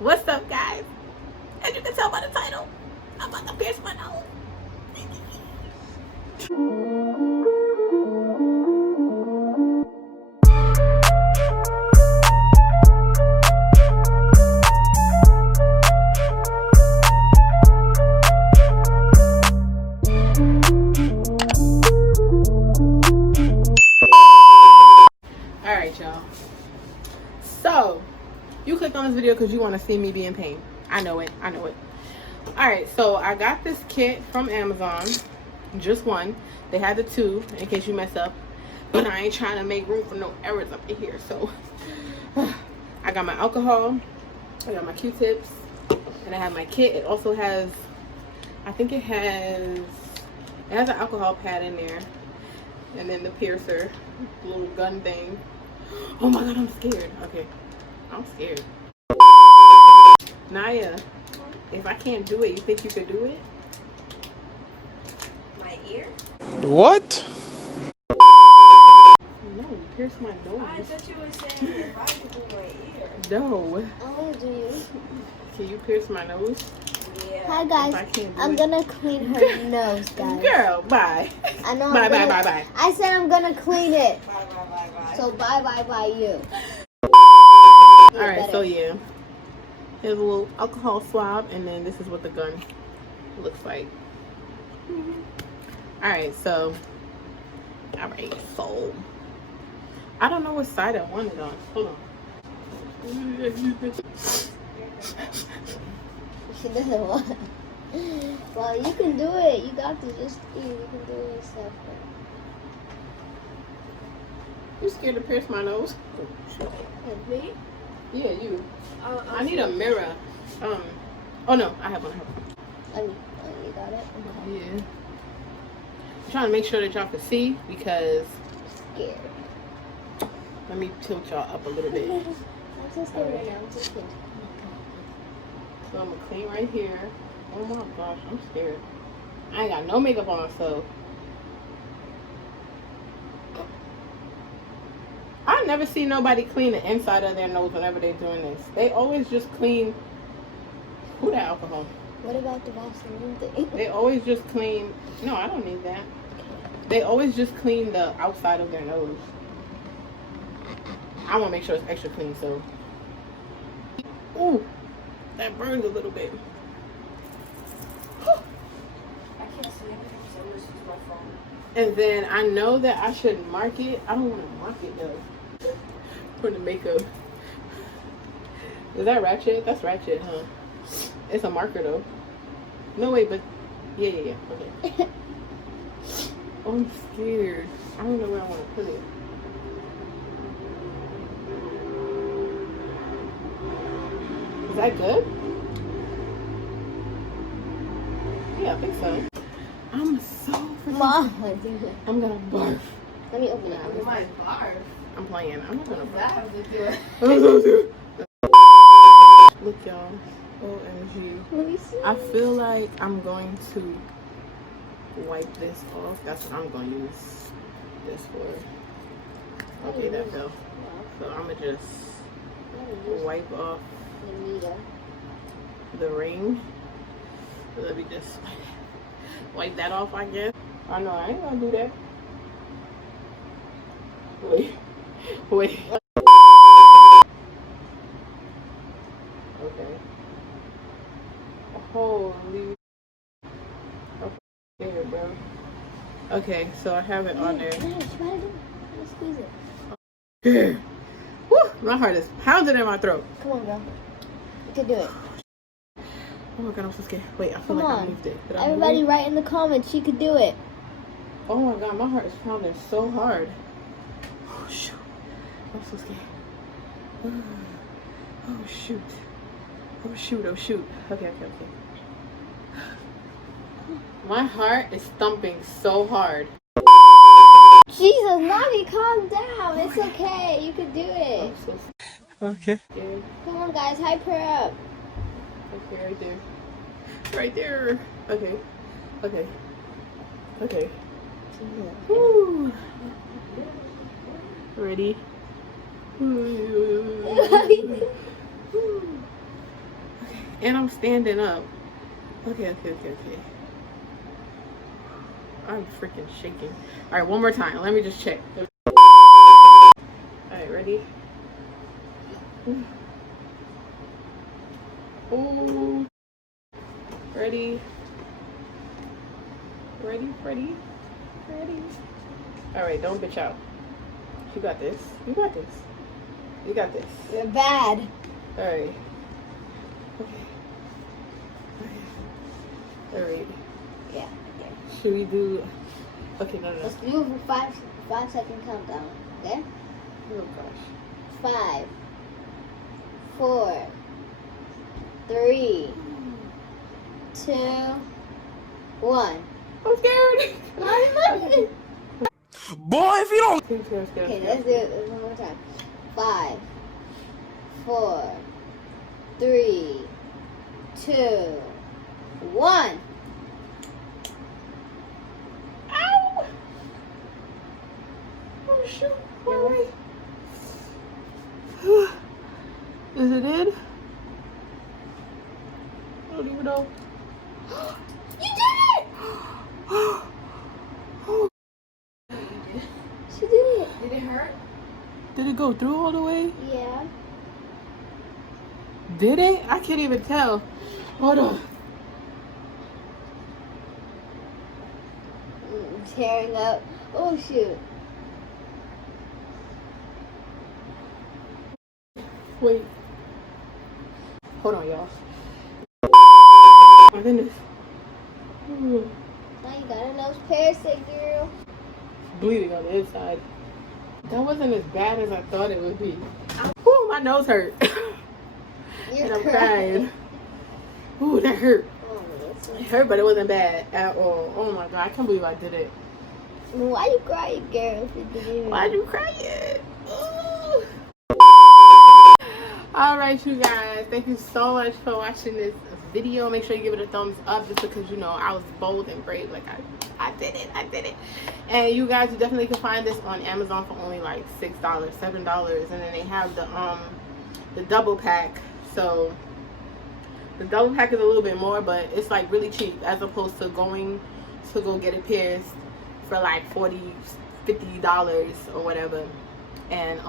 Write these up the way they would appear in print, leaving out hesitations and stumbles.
What's up, guys? As you can tell by the title, I'm about to pierce my nose. Alright, y'all. So, you clicked on this video because you want to see me be in pain. I know it. Alright, so I got this kit from Amazon. Just one. They had the two in case you mess up. But I ain't trying to make room for no errors up in here. So, I got my alcohol. I got my Q-tips. And I have my kit. It also has, I think it has an alcohol pad in there. And then the piercer. Little gun thing. Oh my god, I'm scared. Okay. I'm scared. Naya, if I can't do it, you think you could do it? My ear? What? No, pierce my nose. I thought you were saying if I could do my ear. No. Oh, do you? Can you pierce my nose? Yeah. Hi guys, I'm gonna clean her nose, guys. Girl, bye. I know. Bye. I said I'm gonna clean it. Bye. So bye you. Alright, so yeah. Here's a little alcohol swab, and then this is what the gun looks like. Alright, so I don't know what side I want it on. Hold on. She doesn't want. Well, you can do it. You got to just you can do it yourself. You scared to pierce my nose? And me? Yeah, you. I need a mirror. Oh no, I have one. You got it? Okay. Yeah. I'm trying to make sure that y'all can see because Scared. let me tilt y'all up a little bit. I'm so scared right now. I'm so scared. So I'm gonna clean right here. Oh my gosh, I'm scared. I ain't got no makeup on, so I never see nobody clean the inside of their nose whenever they're doing this. They always just clean. Who that alcohol? What about the Vaseline thing? They always just clean. No, I don't need that. They always just clean the outside of their nose. I want to make sure it's extra clean, so. Ooh, that burns a little bit. I can't see anything, so let's use my phone. And then I know that I should mark it. I don't want to mark it though. For the makeup. Is that ratchet? That's ratchet, huh? It's a marker though. No wait, but yeah. Okay. Oh, I'm scared. I don't know where I want to put it. Is that good? Yeah, I think so. I'm so Mom, I'm gonna barf. let me open it. You might barf. I'm playing. I'm not gonna Does that barf. have to do it? Look, y'all. OMG. Let me see. I feel like I'm going to wipe this off. That's what I'm going to use this for. Okay, that fell. So I'm going to just wipe off the ring. So let me just wipe that off, I guess. I know, I ain't going to do that. Wait. Okay. Holy. I'm scared, bro. Okay, so I have it on there. Squeeze it. Woo, my heart is pounding in my throat. Come on, girl. You can do it. Oh my god, I'm so scared. Wait, I feel Come like I on. moved it. Did I Everybody move it? write in the comments. She could do it. Oh my god, my heart is pounding so hard. Oh shoot. I'm so scared. Oh shoot. Oh shoot. Okay. My heart is thumping so hard. Jesus, mommy, calm down. It's okay. You can do it. I'm so Okay. scared. Come on, guys. Hype her up. Okay, right there. Okay. Woo. Ready? And I'm standing up. Okay. I'm freaking shaking. All right, one more time. Let me just check. All right, ready? Ooh. Ready? Ready? All right, don't bitch out. You got this. You got this. You're bad. All right. Okay. All right. Yeah. Should we do? Okay, no. Let's do a 5-second countdown. Okay. Oh gosh. 5, 4, 3, 2, 1. I'm scared. Boy, if you don't. Okay, let's do it one more time. 5, 4, 3, 2, 1. Ow! Oh shoot! All right. Is it in? I don't even know. You did it! She did it. Did it hurt? Did it go through all the way? Yeah. Did it? I can't even tell. Hold on. Tearing up. Oh shoot. Wait. Hold on, y'all. Oh my goodness. Ooh. Now you got a nose parasite, girl. Bleeding on the inside. That wasn't as bad as I thought it would be. Ooh, my nose hurt. You're And I'm crying. crying. Ooh, that hurt. Oh, It hurt, but it wasn't bad at all. Oh my god, I can't believe I did it. why you crying, girl? If you did it? Why'd you cry it? Ooh. Alright, you guys. Thank you so much for watching this video. Make sure you give it a thumbs up just because, you know, I was bold and brave. Like, I did it. And you guys, you definitely can find this on Amazon for only like $6, $7. And then they have the double pack. So the double pack is a little bit more, but it's like really cheap as opposed to going to go get it pierced for like $40, $50 or whatever. And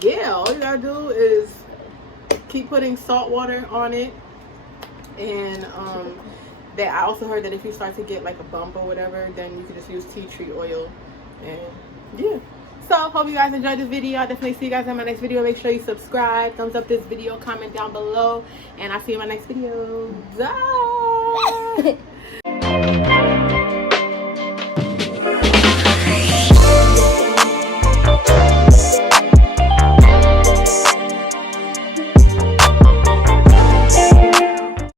yeah, all you gotta do is keep putting salt water on it. And that I also heard that if you start to get like a bump or whatever, then you can just use tea tree oil. And yeah, so hope you guys enjoyed this video. I'll definitely see you guys in my next video. Make sure you subscribe, thumbs up this video, comment down below, and I'll see you in my next video. Bye.